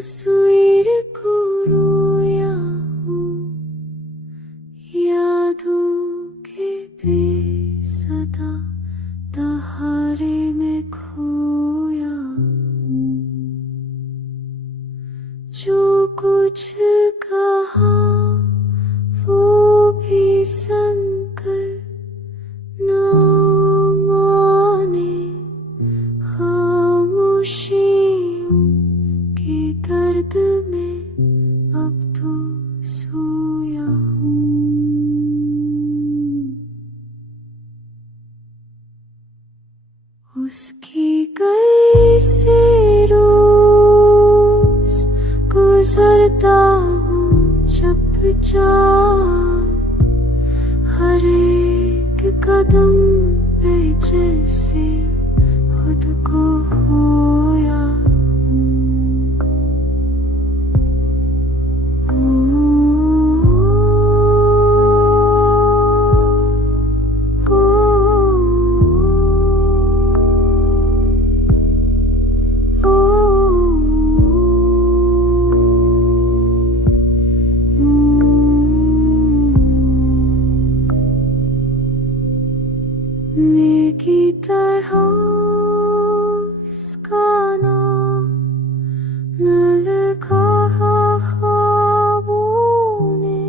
तस्वीर को रोया हूँ, यादों के बेसदा दहारे में खोया हूँ। जो कुछ कहा वो भी संकर न माने, खामोशियों के दर्द में अब तो सोया हूँ। उसकी गली से रोज गुजरता हूँ चुपचाप, हर एक कदम पे जैसे खुद को खोया हूँ। मेरी तरह उसका नाम न लिखा ख्वाबों ने,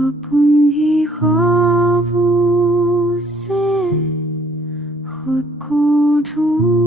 अपन ही ख्वाबों से खुद को ढूंढ